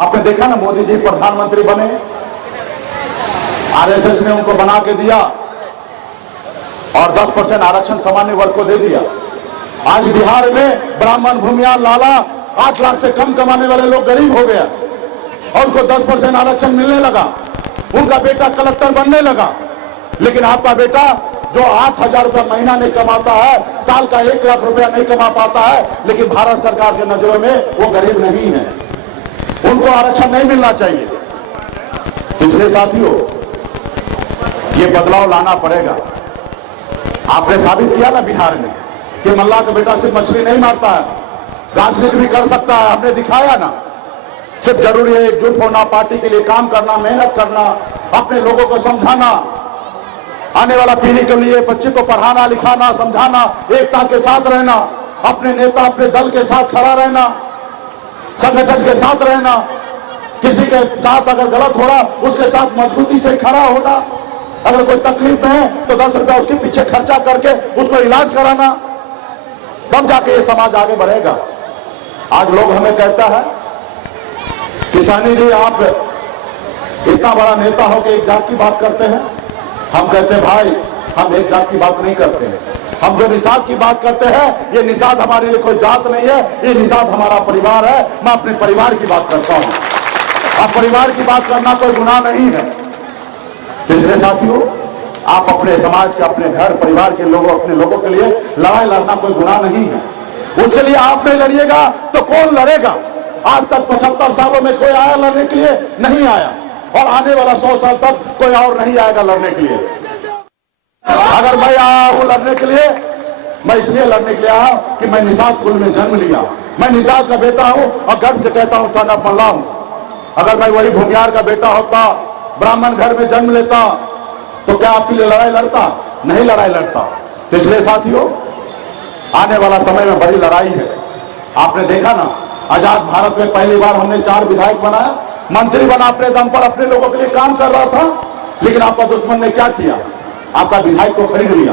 आपने देखा ना, मोदी जी प्रधानमंत्री बने, आरएसएस ने उनको बना के दिया और 10% आरक्षण सामान्य वर्ग को दे दिया। आज बिहार में ब्राह्मण, भूमियार, लाला 8 लाख से कम कमाने वाले लोग गरीब हो गया और उनको 10% आरक्षण मिलने लगा। उनका बेटा कलेक्टर बनने लगा। लेकिन आपका बेटा जो 8,000 रुपया महीना नहीं कमाता है, साल का 1 लाख रुपया नहीं कमा पाता है, लेकिन भारत सरकार के नजरों में वो गरीब नहीं है, उनको आरक्षण नहीं मिलना चाहिए। इसलिए साथियों, ये बदलाव लाना पड़ेगा। आपने साबित किया ना बिहार में कि मल्लाह का बेटा सिर्फ मछली नहीं मारता है, राजनीति भी कर सकता है। हमने दिखाया ना। सिर्फ जरूरी है एकजुट होना, पार्टी के लिए काम करना, मेहनत करना, अपने लोगों को समझाना, आने वाला पीढ़ी के लिए बच्चे को पढ़ाना, लिखाना, समझाना, एकता के साथ रहना, अपने नेता, अपने दल के साथ खड़ा रहना, संगठन के साथ रहना, किसी के साथ अगर गलत हो रहा उसके साथ मजबूती से खड़ा होना, अगर कोई तकलीफ में है तो 10 रुपया उसके पीछे खर्चा करके उसको इलाज कराना, तब जाके ये समाज आगे बढ़ेगा। आज लोग हमें कहता है किसानी जी, आप इतना बड़ा नेता हो के एक जात की बात करते हैं। हम कहते हैं भाई, हम एक जात की बात नहीं करते हैं। हम जो निषाद की बात करते हैं, ये निषाद हमारे लिए कोई जात नहीं है, ये निषाद हमारा परिवार है। मैं अपने परिवार की बात करता हूं। अब परिवार की बात करना कोई गुनाह नहीं है। इसलिए साथियों, आप अपने समाज के, अपने घर परिवार के लोगों, अपने लोगों के लिए लड़ाई लड़ना कोई गुनाह नहीं है। उसके लिए आप नहीं लड़िएगा तो कौन लड़ेगा? आज तक 75 सालों में कोई आया लड़ने के लिए? नहीं आया, और आने वाला 100 साल तक कोई और नहीं आएगा लड़ने के लिए। अगर मैं आया हूं लड़ने के लिए, मैं इसलिए लड़ने के लिए आया कि मैं निषाद कुल में जन्म लिया, मैं निषाद का बेटा हूं और गर्व से कहता हूं सन ऑफ मल्लाह हूं। अगर मैं वही भूमियार का बेटा होता, ब्राह्मण घर में जन्म लेता, तो क्या आपके लिए लड़ाई लड़ता? नहीं लड़ाई लड़ता। तो इसलिए साथियों, आने वाला समय में बड़ी लड़ाई है। आपने देखा ना, आजाद भारत में पहली बार हमने 4 विधायक बनाया, मंत्री बना, अपने दम पर अपने लोगों के लिए काम कर रहा था। लेकिन आपका दुश्मन ने क्या किया? आपका विधायक को खरीद लिया।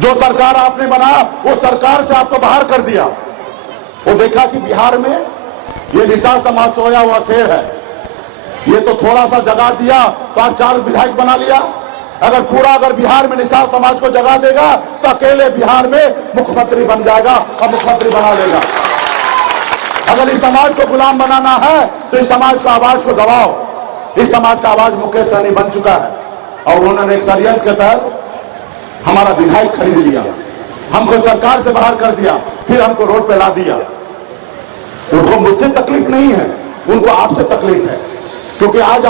जो सरकार आपने बनाया वो सरकार से आपको बाहर कर दिया। वो देखा कि बिहार में ये निषाद समाज सोया हुआ शेर है, ये तो थोड़ा सा जगह दिया तो आज 4 विधायक बना लिया। अगर बिहार में निषाद समाज को जगह देगा तो अकेले बिहार में मुख्यमंत्री बन जाएगा और मुख्यमंत्री बना लेगा। अगर इस समाज को गुलाम बनाना है तो इस समाज का आवाज को दबाओ। इस समाज का आवाज मुकेश सहनी बन चुका है और उन्होंने एक षड्यंत्र के तहत हमारा विधायक खरीद लिया, हमको सरकार से बाहर कर दिया, फिर हमको रोड पे ला दिया। उनको मुझसे तकलीफ नहीं है, उनको आपसे तकलीफ है, क्योंकि आज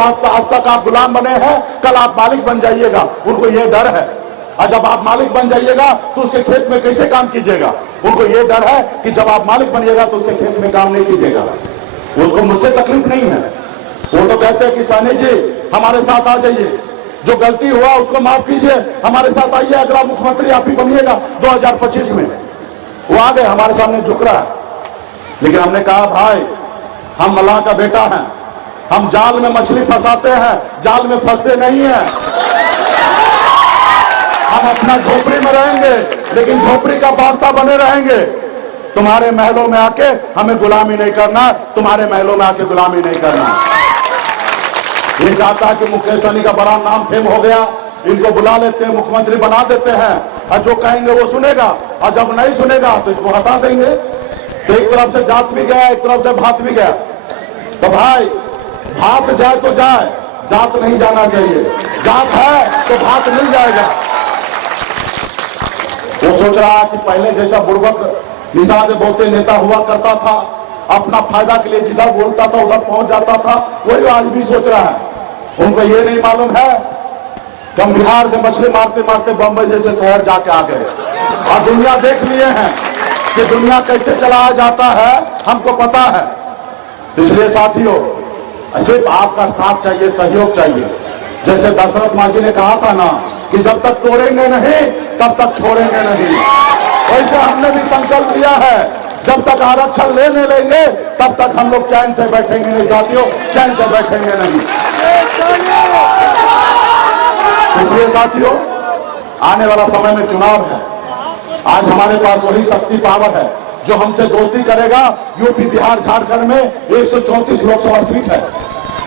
तक आप गुलाम बने हैं, कल आप मालिक बन जाइएगा। उनको ये डर है, और जब आप मालिक बन जाइएगा तो उसके खेत में कैसे काम कीजिएगा? उनको ये डर है कि जब आप मालिक बनिएगा तो उसके खेत में काम नहीं कीजिएगा। उसको मुझसे तकलीफ नहीं है। वो तो कहते हैं कि सहनी जी हमारे साथ आ जाइए, जो गलती हुआ उसको माफ कीजिए, हमारे साथ आइए, अगला मुख्यमंत्री आप ही बनिएगा 2025 में। वो आ गए, हमारे सामने झुक रहा है। लेकिन हमने कहा भाई, हम अल्लाह का बेटा हैं, हम जाल में मछली फंसाते हैं, जाल में फंसते नहीं है। हम अपना झोपड़ी में रहेंगे, लेकिन झोपड़ी का बादशाह बने रहेंगे। तुम्हारे महलों में आके हमें गुलामी नहीं करना, तुम्हारे महलों में आके गुलामी नहीं करना। ये चाहता है कि मुकेश सहनी का बड़ा नाम फेम हो गया, इनको बुला लेते हैं, मुख्यमंत्री बना देते हैं, और जो कहेंगे वो सुनेगा, और जब नहीं सुनेगा तो इसको हटा देंगे। तो एक तरफ से जात भी गया, एक तरफ से भात भी गया। तो भाई, भात जाए तो जाए, जात नहीं जाना चाहिए। जात है तो भात मिल जाएगा। वो सोच रहा है कि पहले जैसा बुड़बक निषाद बोलते नेता हुआ करता था, अपना फायदा के लिए जिधर बोलता था उधर पहुंच जाता था, वही आज भी सोच रहा है। उनको ये नहीं मालूम है कि हम बिहार से मछली मारते मारते बंबई जैसे शहर जाके आ गए, और दुनिया देख लिए हैं कि दुनिया कैसे चलाया जाता है, हमको पता है। इसलिए साथियों, सिर्फ आपका साथ चाहिए, सहयोग चाहिए। जैसे दशरथ मांझी ने कहा था ना कि जब तक तोड़ेंगे नहीं तब तक छोड़ेंगे नहीं, वैसे हमने भी संकल्प लिया है, जब तक आरक्षण लेने लेंगे तब तक हम लोग चैन से बैठेंगे नहीं साथियों, चैन से बैठेंगे नहीं। इसलिए साथियों, आने वाला समय में चुनाव है। आज हमारे पास वही शक्ति पावर है जो हमसे दोस्ती करेगा, यूपी बिहार झारखंड में 134 लोकसभा सीट है,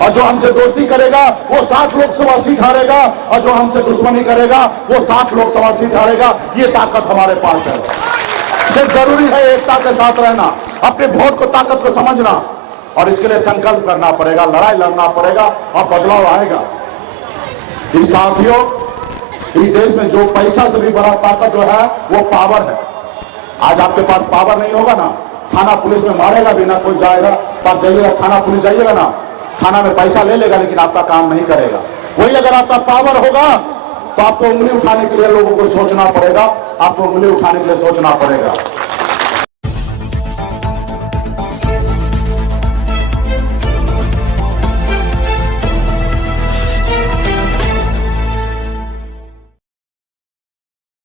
और जो हमसे दोस्ती करेगा वो 60 लोकसभा सीट हारेगा, और जो हमसे दुश्मनी करेगा वो 60 लोकसभा सीट हारेगा। ये ताकत हमारे पास है। सिर्फ जरूरी है एकता के साथ रहना, अपने वोट को ताकत को समझना, और इसके लिए संकल्प करना पड़ेगा, लड़ाई लड़ना पड़ेगा, और बदलाव आएगा। इस साथियों, इस देश में जो पैसा से भी बड़ा ताकत जो है वो पावर है। आज आपके पास पावर नहीं होगा ना, थाना पुलिस में मारेगा भी ना कोई जाएगा, तो आप जाइएगा थाना पुलिस जाइएगा ना, थाना में पैसा ले लेगा लेकिन आपका काम नहीं करेगा। वही अगर आपका पावर होगा तो आपको उंगली उठाने के लिए लोगों को सोचना पड़ेगा, आपको उंगली उठाने के लिए सोचना पड़ेगा।